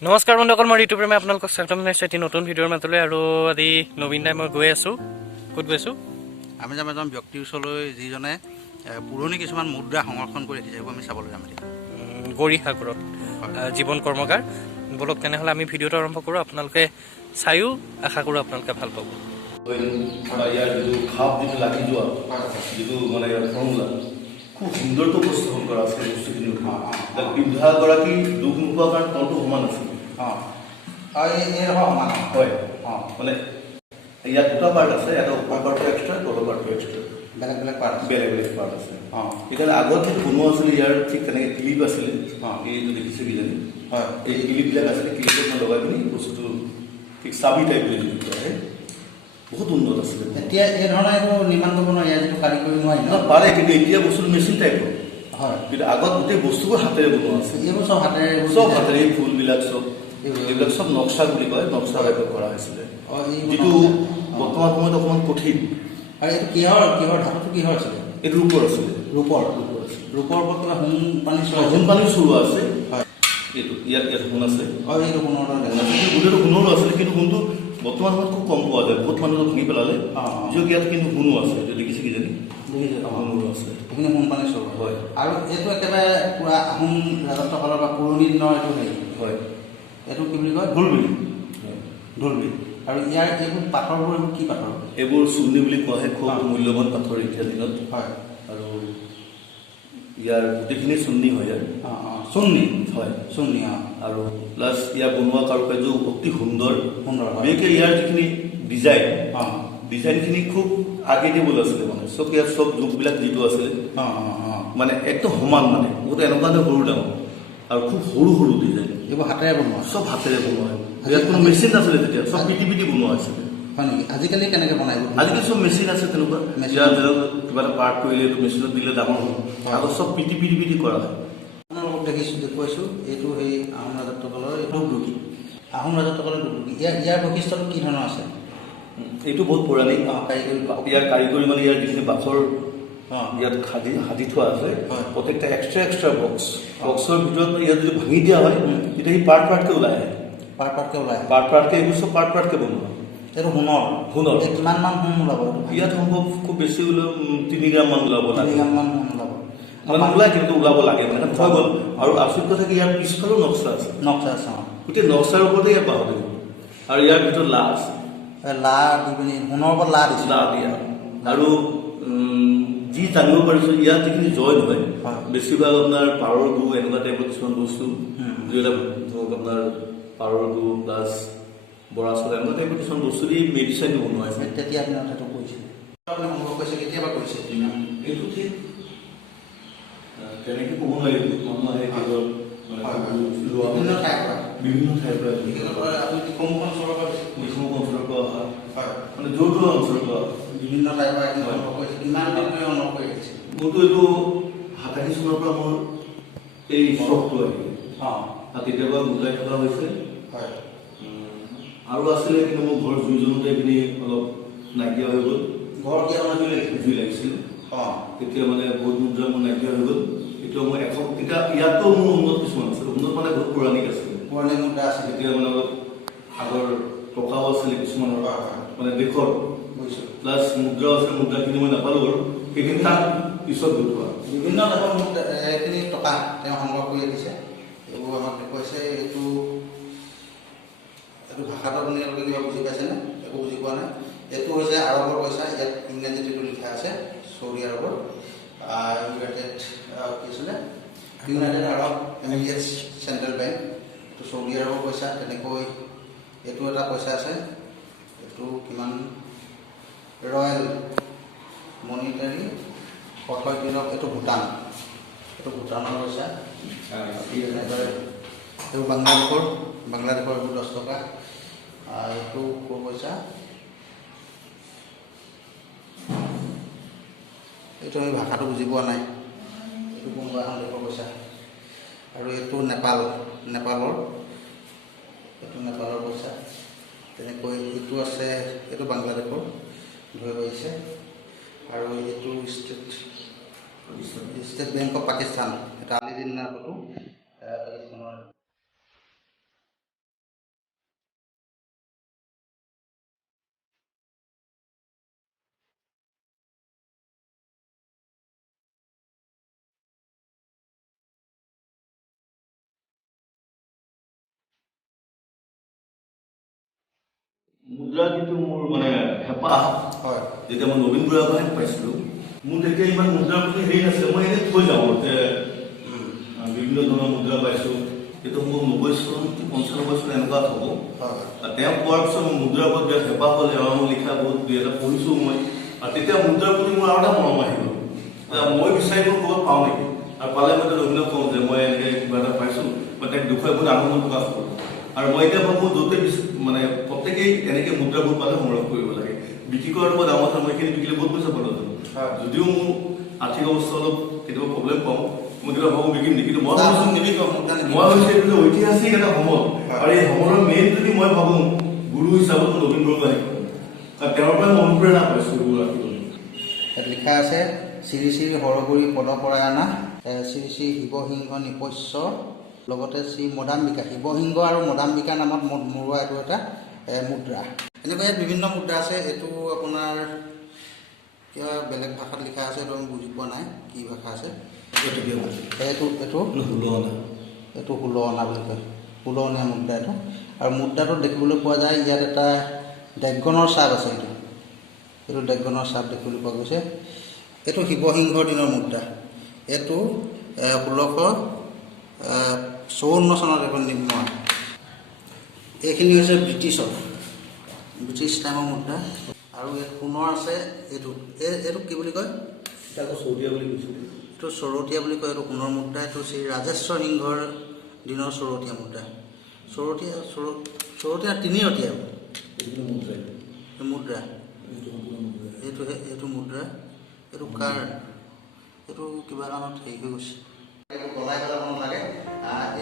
নমস্কাৰ বন্ধুসকল, মই ঋতু প্ৰেমে আপোনালোকক স্বাগতম জনাইছোঁ এটি নতুন ভিডিঅ'ৰ মাজলৈ। আৰু আজি নবীন দাই মই গৈ আছোঁ। ক'ত গৈছোঁ? আমি যাম এজন ব্যক্তিৰ ওচৰলৈ যিজনে পুৰণি কিছুমান মুদ্ৰা সংৰক্ষণ কৰি ৰাখিছে, সেইবোৰ আমি চাবলৈ যাম এতিয়া গৌৰীসাগৰত জীৱন কৰ্মকাৰ। বলক তেনেহ'লে আমি ভিডিঅ'টো আৰম্ভ কৰোঁ। আপোনালোকে চায়ো আশা কৰোঁ আপোনালোকে ভাল পাব। ইয়াৰ যিটো খাপ যিটো লাগি যোৱা যিটো মানে ইয়াৰ ফৰ্মুলা খুব সুন্দৰকৈ উপস্থাপন কৰা আছে বস্তুখিনি। পিন্ধাগৰাকী দুখ নোপোৱাৰ কাৰণে তলটো সমান আছিল। হয়, মানে ইয়াত দুটা পাৰ্ট আছে, এটা ওপৰ পাৰ্টটো এক্সট্ৰা, তলৰ পাৰ্টটো এক্সট্ৰা, বেলেগ বেলেগ পাৰ্ট আছে। সেইকাৰণে আগত যিটো বনোৱা আছিলে ইয়াৰ ঠিক তেনেকৈ ক্লিপ আছিলে, এইটো দেখিছে কিজানি। হয়, এই ক্লিপবিলাক আছিলে, ক্লিপত মই লগাই পিনি বস্তুটো ঠিক চাবি টাইপ বুলি যিটো কোৱা হয়, বহুত উন্নত আছিলে। এতিয়া এই ধৰণে একো নিৰ্মাণ কৰিব নোৱাৰি, ইয়াৰ যিটো কাৰিকৰী নোৱাৰি ন? পাৰে, কিন্তু এতিয়া বস্তুটো মেচিন টাইপৰ। হয়, কিন্তু আগত গোটেই বস্তুবোৰ হাতেৰে বনোৱা আছে। এইবোৰ চব হাতেৰে, এই ফুলবিলাক চব এইবিলাক চব নক্সা বুলি কয়, নক্সা টাইপত কৰা হৈছিলে, যিটো বৰ্তমান সময়ত অকণমান কঠিন। আৰু এইটো কিহৰ ধাতুটো কিহৰ আছিলে? এইটো ৰূপৰ আছিলে। ৰূপৰ ওপৰত কিবা সোণ পানী চৰোৱা আছে। হয়, এইটো ইয়াত সোণ আছে। এইটো সোণৰ গোটেইটো সোণৰো আছিলে, কিন্তু সোণটো বৰ্তমান সময়ত খুব কম পোৱা যায়। বহুত মানুহে ভাঙি পেলালে, য'ত ইয়াত কিন্তু সোণো আছে। এইটো দেখিছে কিজানি, সোণৰো আছে। সেইখিনি সোণ পানী চৰোৱা। হয়, আৰু এইটো একেবাৰে পুৰা আহোম ৰাজত্বকালৰ বা পুৰণি দিনৰ এইটো হেৰি। হয়, এইটো কি বুলি কয়? ঢোলবিৰি। আৰু ইয়াৰ এইবোৰ পাথৰবোৰ, এইবোৰ কি পাথৰ? এইবোৰ চুন্নি বুলি কোৱা হয়, খুব মূল্যৱান পাথৰ এতিয়াৰ দিনত। হয়, আৰু ইয়াৰ গোটেইখিনি চুন্নি হয়। ইয়াৰ চুন্নি হয়, চুন্নি। আৰু প্লাছ ইয়াৰ বনোৱা কাৰুকাৰ্য অতি সুন্দৰ। হয়, বিশেষকৈ ইয়াৰ যিখিনি ডিজাইনখিনি খুব আগেদিবল আছিলে। মানে চব ইয়াৰ চব যুগবিলাক যিটো আছিলে মানে একদম সমান, মানে বহুত এনেকুৱা সৰু ডাঙৰ আৰু খুব সৰু সৰু ডিজাইন। এইবোৰ হাতেৰে বনোৱা, চব হাতেৰে বনোৱা হয়। ইয়াত কোনো মেচিন নাছিলে তেতিয়া, চব পিটি বনোৱা হৈছিলে। হয় নেকি? আজিকালি কেনেকৈ বনাই? আজিকালি চব মেচিন আছে তেনেকুৱা। ইয়াৰ কিবা এটা পাৰ্ট কৰিলে এইটো মেচিনত দিলে ডাঙৰ হ'ল। আগত চব পিটি কৰা হয়। আপোনালোকক দেখুৱাইছোঁ, এইটো সেই আহোম ৰাজত্বকালৰ দুগদুগী। আহোম ৰাজত্বকালৰ দুগদুগী। ইয়াৰ বৈশিষ্ট্যটো কি ধৰণৰ আছে? এইটো বহুত পৌৰাণিক কাৰিকৰী। ইয়াৰ কাৰিকৰী মানে ইয়াৰ যিখিনি বাছৰ ইয়াত সাজি থোৱা আছে, প্ৰত্যেকটা এক্সট্ৰা বক্সৰ ভিতৰত ইয়াত যদি ভাঙি দিয়া হয়, তেতিয়া সি পাৰ্টকে ওলাই আহে। পাৰ্টকে এইবোৰ চব পাৰ্টকে বনোৱা। এইটো সোণৰ। কিমান মান সোণ ওলাব? ইয়াত সম্ভৱ খুব বেছি ওলাব 3 গ্ৰাম মান ওলাব। 3 গ্ৰাম মান সোণ ওলাব। মানে ওলাই, কিন্তু ওলাব লাগে, মানে হৈ গ'ল। আৰু আচৰিত কথা কি, ইয়াৰ পিছফালেও নক্সা আছে। গোটেই নক্সাৰ ওপৰতে ইয়াত বাহতে গ'ল। আৰু ইয়াৰ ভিতৰত লা আছে। লা দি পিনি সোণৰ ওপৰত লা দিয়া। আৰু যি জানিব পাৰিছোঁ, ইয়াত যিখিনি জইন হয়, বেছিভাগ আপোনাৰ পাৰৰ গু, এনেকুৱা টাইপৰ কিছুমান বস্তু, যিবিলাক ধৰক আপোনাৰ পাৰৰ গু প্লাছ বৰা চৰা, এনেকুৱা টাইপৰ কিছুমান বস্তু দি মেডিচিনটো বনোৱা হৈছে। তেতিয়া আপুনি কথাটো কৈছিল, আপুনি অনুভৱ কৰিছে, কেতিয়াবা কৰিছে? এইটো ঠিক তেনেকৈ ক'ব নোৱাৰি। মানুহে বিভিন্ন ঠাইৰ পৰা আপুনি দিখৌমুখ অঞ্চলৰ পৰা অহা, মানে য'ৰ অঞ্চলৰ পৰা বিভিন্ন ঠাইৰ পৰা অনুভৱ কৰিছে। কিমান দিন ধৰি অনুভৱ কৰি আহিছে? মোৰতো এইটো 87 চনৰ পৰা মোৰ এই চখটো আহিলে। তেতিয়াৰ পৰা বুজাই থকা হৈছে। আৰু আছিলে, কিন্তু মোৰ ঘৰ জুই জ্বলোতে এইখিনি অলপ নাইকিয়া হৈ গ'ল। ঘৰ কি আপোনাৰ জুই লাগিছিল। তেতিয়া মানে বহুত মুদ্ৰা মোৰ নাইকিয়া হৈ গ'ল। এতিয়া মই এতিয়া ইয়াতো মোৰ উন্নত কিছুমান আছে। উন্নত মানে বহুত পৌৰাণিক আছিলে, পুৰণি মুদ্ৰা আছে। তেতিয়া মানে অলপ আগৰ টকাও আছিলে কিছুমানৰ, মানে দেশৰ প্লাছ মুদ্ৰাও আছে। মুদ্ৰাখিনি মই নাপালোঁ বাৰু, সেইখিনি তাত পিছত দেখুওৱা। বিভিন্ন দেশৰ মুদ্ৰা, এইখিনি টকা তেওঁ সংগ্ৰহ কৰি ৰাখিছে। এইবোৰ আমাক দেখুৱাইছে। এইটো ভাষাটো আপোনালোকে কিবা বুজি পাইছেনে? একো বুজি পোৱা নাই। এইটো হৈছে আৰবৰ পইচা। ইয়াত ইংৰাজীত এইটো লিখা আছে, চৌদি আৰবৰ United Arab emirates central bank. এইটো চৌদি আৰবৰ পইচা। তেনেকৈ এইটো এটা পইচা আছে, এইটো কিমান, ৰয়েল মনিটাৰী অথৰিটি অফ, এইটো ভূটান। এইটো ভূটানৰ পইচা। এইটো বাংলাদেশৰ এইবোৰ 10 টকা। এইটো ক'ৰ পইচা? এইটো আমি ভাষাটো বুজি পোৱা নাই। এইটো কোনোবা এখন দেশৰ পইচা। আৰু এইটো নেপালৰ, এইটো নেপালৰ পইচা। তেনেকৈ এইটো আছে, এইটো বাংলাদেশৰ ধৰি পৰিছে। আৰু এইটো ষ্টেট বেংক অফ পাকিস্তান। এটা আলি দিনাৰ ফটো। মুদ্ৰা যিটো মোৰ মানে হেঁপাহ হয় যেতিয়া মই নবীন বুঢ়াগোহাঁইক পাইছিলোঁ মোৰ তেতিয়া ইমান মুদ্ৰাৰ প্ৰতি হেৰি নাছিলে মই এনেই থৈ যাওঁ যে বিভিন্ন ধৰণৰ মুদ্ৰা পাইছোঁ এইটো মোৰ 90 চন কি 95 চন এনেকুৱা হ'ব তেওঁ কোৱাৰ পিছত মই মুদ্ৰাৰ ওপৰত বিৰাট হেঁপাহ হ'ল এওঁ লিখা বহুত দুই এটা পঢ়িছোঁ মই আৰু তেতিয়া মুদ্ৰাৰ প্ৰতি মোৰ আৰু এটা মৰম আহি গ'ল মই বিচাৰিব ক'ৰবাত পাওঁ নেকি আৰু পালে মই ৰবীন্দ্ৰক কওঁ যে মই এনেকৈ কিবা এটা পাইছোঁ মই তাক দেখুৱাই বহুত আনন্দ প্ৰকাশ কৰোঁ আৰু মই এতিয়া ভাবোঁ য'তে মানে প্ৰত্যেকেই এনেকৈ মুদ্ৰাবোৰ পালে সংগ্ৰহ কৰিব লাগে বিক্ৰী কৰাৰ পৰা ডাঙৰ কথা মই এইখিনি বিকিলে বহুত পইচা পালোঁ যদিও মোৰ আৰ্থিক অৱস্থা অলপ কেতিয়াবা প্ৰব্লেম পাওঁ মই কেতিয়াবা ভাবোঁ বিকিম নেকি কিন্তু মই ভাবিছোঁ এইটো ঐতিহাসিক এটা সমল আৰু এই সমলৰ মেইন যদি মই ভাবোঁ গুৰু হিচাপত নবীন বুঢ়াগোহাঁইক আৰু তেওঁৰ পৰাই মই অনুপ্ৰেৰণা পাইছোঁ গুৰু ৰাখিবলৈ ইয়াত লিখা আছে শ্ৰী শ্ৰী হৰগুৰি পদপৰায়ণা শ্ৰী শ্ৰী শিৱসিংহ নিপস্য লগতে শ্ৰী মদাম্বিকা শিৱসিংহ আৰু মদাম্বিকা নামত মৰোৱা এইটো এটা মুদ্ৰা এনেকুৱা ইয়াত বিভিন্ন মুদ্ৰা আছে এইটো আপোনাৰ কিবা বেলেগ ভাষাত লিখা আছে এইটো আমি বুজি পোৱা নাই কি ভাষা আছে এইটো 16 অনা বুলি কয় 16 অনীয়া মুদ্ৰা এইটো আৰু মুদ্ৰাটো দেখিবলৈ পোৱা যায় ইয়াত এটা ড্ৰেগনৰ ছাপ আছে এইটো ড্ৰেগনৰ ছাপ দেখিবলৈ পোৱা গৈছে এইটো শিৱসিংহৰ দিনৰ মুদ্ৰা এইটো 1654 চনত এখন নিৰ্মাণ এইখিনি হৈছে ব্ৰিটিছ টাইমৰ মুদ্ৰা আৰু ইয়াত সোণৰ আছে এইটো কি বুলি কয় আকৌ চৌদিয়া বুলি কৈছোঁ এইটো চৰতীয়া বুলি কয় এইটো সোণৰ মুদ্ৰা এইটো শ্ৰী ৰাজেশ্বৰ সিংহৰ দিনৰ চৰতীয়া মুদ্ৰা চৰতীয়া 3 ৰতীয়া মুদ্ৰা এইটো মুদ্ৰা এইটো কাৰ এইটো কিবা কাৰণত হেৰি হৈ গৈছে এইবোৰ গলাই পেলাব নালাগে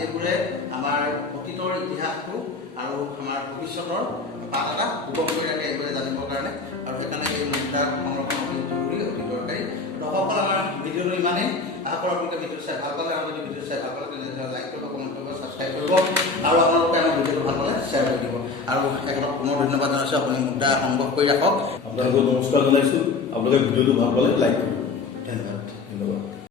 এইবোৰে আমাৰ অতীতৰ ইতিহাসটো আৰু আমাৰ ভৱিষ্যতৰ পাত এটা সুগম কৰি ৰাখে এইবোৰে জানিবৰ কাৰণে আৰু সেইকাৰণে এই মুদ্ৰা সংৰক্ষণ অতি জৰুৰী অতি দৰকাৰী দৰ্শকসকল আমাৰ ভিডিঅ'টো ইমানেই আশা কৰোঁ আপোনালোকে ভিডিঅ' চাই ভাল পালে আৰু যদি ভিডিঅ' চাই ভাল পালে তেনেহ'লে লাইক কৰিব কমেণ্ট কৰিব ছাবস্ক্ৰাইব কৰিব আৰু আপোনালোকে আমাৰ ভিডিঅ'টো ভাল পালে শ্বেয়াৰ কৰি দিব আৰু তেখেতক পুনৰ ধন্যবাদ জনাইছোঁ আপুনি মুদ্ৰা সংগ্ৰহ কৰি ৰাখক আপোনালোকক নমস্কাৰ জনাইছোঁ আপোনালোকে ভিডিঅ'টো ভাল পালে লাইক কৰিব ধন্যবাদ